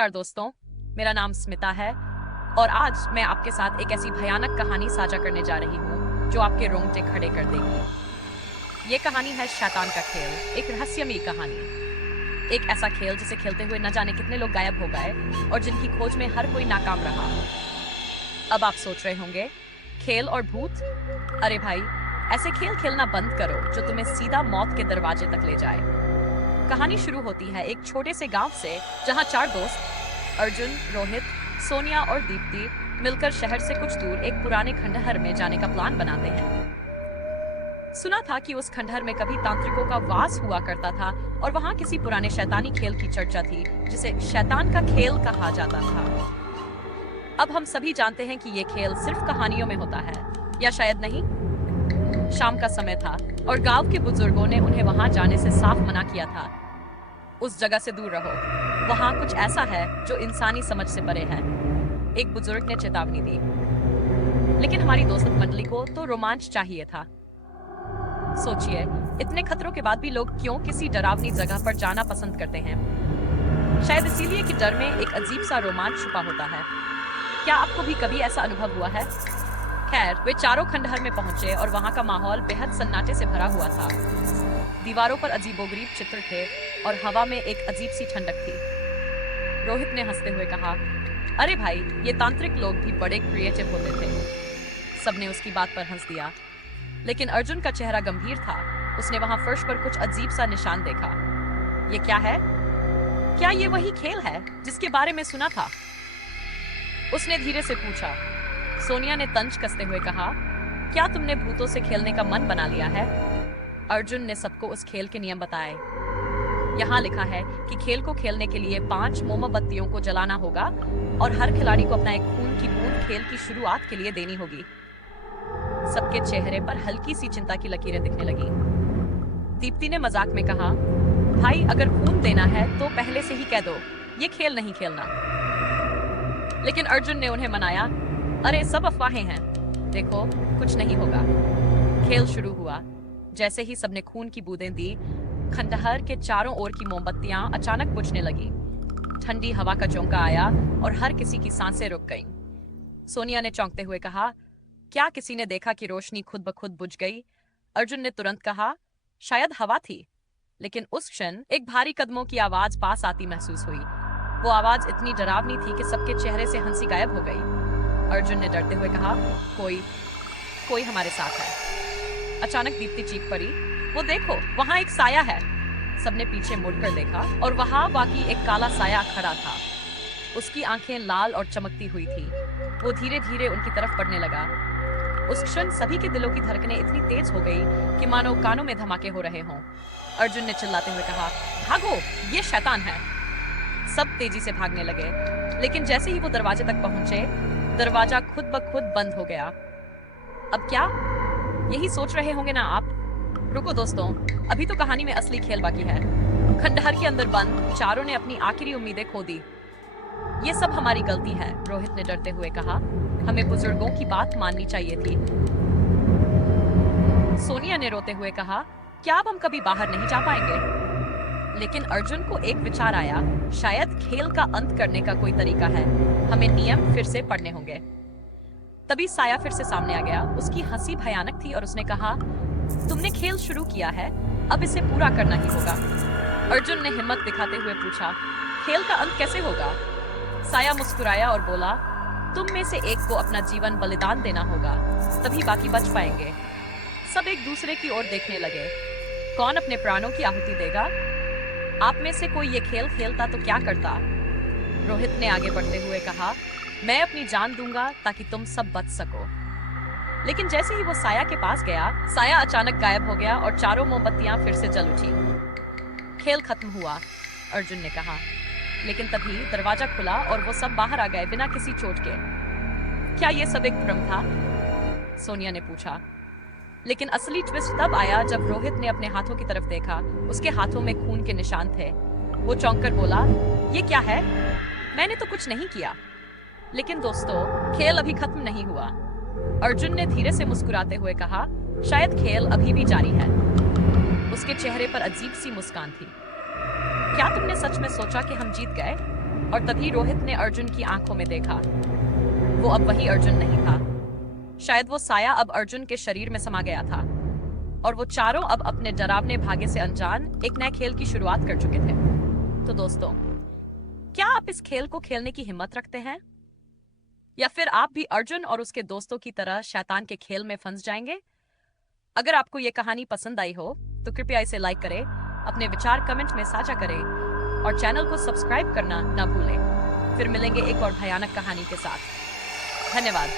नमस्कार दोस्तों, मेरा नाम स्मिता है और आज मैं आपके साथ एक ऐसी भयानक कहानी साझा करने जा रही हूँ जो आपके रोंगटे खड़े कर देगी। ये कहानी है शैतान का खेल, एक रहस्यमयी कहानी। एक ऐसा खेल जिसे खेलते हुए न जाने कितने लोग गायब हो गए और जिनकी खोज में हर कोई नाकाम रहा। अब आप सोच रहे होंगे, खेल और भूत? अरे भाई, ऐसे खेल खेलना बंद करो जो तुम्हें सीधा मौत के दरवाजे तक ले जाए। कहानी शुरू होती है एक छोटे से गांव से, जहां चार दोस्त अर्जुन, रोहित, सोनिया और दीप्ति मिलकर शहर से कुछ दूर एक पुराने खंडहर में जाने का प्लान बनाते हैं। सुना था कि उस खंडहर में कभी तांत्रिकों का वास हुआ करता था और वहां किसी पुराने शैतानी खेल की चर्चा थी जिसे शैतान का खेल कहा जाता था। अब हम सभी जानते हैं कि ये खेल सिर्फ कहानियों में होता है, या शायद नहीं। शाम का समय था और गांव के बुजुर्गों ने उन्हें वहां जाने से साफ मना किया था। उस जगह से दूर रहो, वहां कुछ ऐसा है जो इंसानी समझ से परे है, एक बुजुर्ग ने चेतावनी दी। लेकिन हमारी दोस्त मंडली को तो रोमांच चाहिए था। सोचिए, इतने खतरों के बाद भी लोग क्यों किसी डरावनी जगह पर जाना पसंद करते हैं? शायद इसीलिए कि डर में एक अजीब सा रोमांच छुपा होता है। क्या आपको भी कभी ऐसा अनुभव हुआ है? खैर, वे चारों खंडहर में पहुंचे और वहां का माहौल बेहद सन्नाटे से भरा हुआ था। दीवारों पर अजीबोगरीब चित्र थे और हवा में एक अजीब सी ठंडक थी। रोहित ने हंसते हुए कहा, अरे भाई, ये तांत्रिक लोग भी बड़े क्रिएटिव होते थे। सबने उसकी बात पर हंस दिया, लेकिन अर्जुन का चेहरा गंभीर था। उसने वहां फर्श पर कुछ अजीब सा निशान देखा। ये क्या है? क्या ये वही खेल है जिसके बारे में सुना था? उसने धीरे से पूछा। सोनिया ने तंज कसते हुए कहा, क्या तुमने भूतों से खेलने का मन बना लिया है? अर्जुन ने सबको उस खेल के नियम बताए। यहाँ लिखा है कि खेल को खेलने के लिए 5 मोमबत्तियों को जलाना होगा और हर खिलाड़ी को अपना एक खून की बूंद खेल की शुरुआत के लिए देनी होगी। सबके चेहरे पर हल्की सी चिंता की लकीरें दिखने लगी। दीप्ति ने मजाक में कहा, भाई, अगर खून देना है तो पहले से ही कह दो, ये खेल नहीं खेलना। लेकिन अर्जुन ने उन्हें मनाया, अरे सब अफवाहें हैं, देखो कुछ नहीं होगा। खेल शुरू हुआ। जैसे ही सबने खून की बूंदें दी, खंडहर के चारों ओर की मोमबत्तियां अचानक बुझने लगी। ठंडी हवा का झोंका आया और हर किसी की सांसें रुक गईं। सोनिया ने चौंकते हुए कहा, क्या किसी ने देखा कि रोशनी खुद ब खुद बुझ गई? अर्जुन ने तुरंत कहा, शायद हवा थी। लेकिन उस क्षण एक भारी कदमों की आवाज पास आती महसूस हुई। वो आवाज इतनी डरावनी थी कि सबके चेहरे से हंसी गायब हो गई। अर्जुन ने डरते हुए कहा, कोई हमारे साथ है। अचानक दीप्ति चीख पड़ी, वो देखो, वहां एक साया है। सबने पीछे मुड़कर देखा और वहां वाकई एक काला साया खड़ा था। उसकी आंखें लाल और चमकती हुई थी। वो धीरे धीरे उनकी तरफ बढ़ने लगा। उस क्षण सभी के दिलों की धड़कनें इतनी तेज हो गई कि मानो कानों में धमाके हो रहे हों। अर्जुन ने चिल्लाते हुए कहा, भागो, ये शैतान है। सब तेजी से भागने लगे, लेकिन जैसे ही वो दरवाजे तक पहुंचे, दरवाजा खुद ब खुद बंद हो गया। अब क्या? यही सोच रहे होंगे ना आप? रुको दोस्तों, अभी तो कहानी में असली खेल बाकी है। खंडहर के अंदर बंद चारों ने अपनी आखिरी उम्मीदें खो दी। ये सब हमारी गलती है, रोहित ने डरते हुए कहा। हमें बुजुर्गों की बात माननी चाहिए थी। सोनिया ने रोते हुए कहा, क्या अब हम कभी बाहर नहीं जा पाएंगे? लेकिन अर्जुन को एक विचार आया, शायद खेल का अंत करने का कोई तरीका है। हमें नियम फिर से पढ़ने होंगे। तभी साया फिर से सामने आ गया। उसकी हंसी भयानक थी और उसने कहा, तुमने खेल शुरू किया है, अब इसे पूरा करना ही होगा। अर्जुन ने हिम्मत दिखाते हुए पूछा, खेल का अंत कैसे होगा? साया मुस्कुराया और बोला, तुम में से एक को अपना जीवन बलिदान देना होगा, तभी बाकी बच पाएंगे। सब एक दूसरे की ओर देखने लगे। कौन अपने प्राणों की आहुति देगा? आप में से कोई ये खेल खेलता तो क्या करता? रोहित ने आगे बढ़ते हुए कहा, मैं अपनी जान दूंगा ताकि तुम सब बच सको। लेकिन जैसे ही वो साया के पास गया, साया अचानक गायब हो गया और चारों मोमबत्तियां फिर से जल उठी। खेल खत्म हुआ, अर्जुन ने कहा। लेकिन तभी दरवाजा खुला और वो सब बाहर आ गए बिना किसी चोट के। क्या ये सब एक भ्रम था? सोनिया ने पूछा। लेकिन असली ट्विस्ट तब आया जब रोहित ने अपने हाथों की तरफ देखा। उसके हाथों में खून के निशान थे। वो चौंककर बोला, ये क्या है? मैंने तो कुछ नहीं किया। लेकिन दोस्तों, खेल अभी खत्म नहीं हुआ। अर्जुन ने धीरे से मुस्कुराते हुए कहा, शायद खेल अभी भी जारी है। उसके चेहरे पर अजीब सी मुस्कान थी। क्या तुमने सच में सोचा कि हम जीत गए? और तभी रोहित ने अर्जुन की आंखों में देखा। वो अब वही अर्जुन नहीं था। शायद वो साया अब अर्जुन के शरीर में समा गया था और वो चारों अब अपने डरावने भाग्य से अनजान एक नए खेल की शुरुआत कर चुके थे। तो दोस्तों, क्या आप इस खेल को खेलने की हिम्मत रखते हैं, या फिर आप भी अर्जुन और उसके दोस्तों की तरह शैतान के खेल में फंस जाएंगे? अगर आपको ये कहानी पसंद आई हो तो कृपया इसे लाइक करें, अपने विचार कमेंट में साझा करें और चैनल को सब्सक्राइब करना न भूलें। फिर मिलेंगे एक और भयानक कहानी के साथ। धन्यवाद।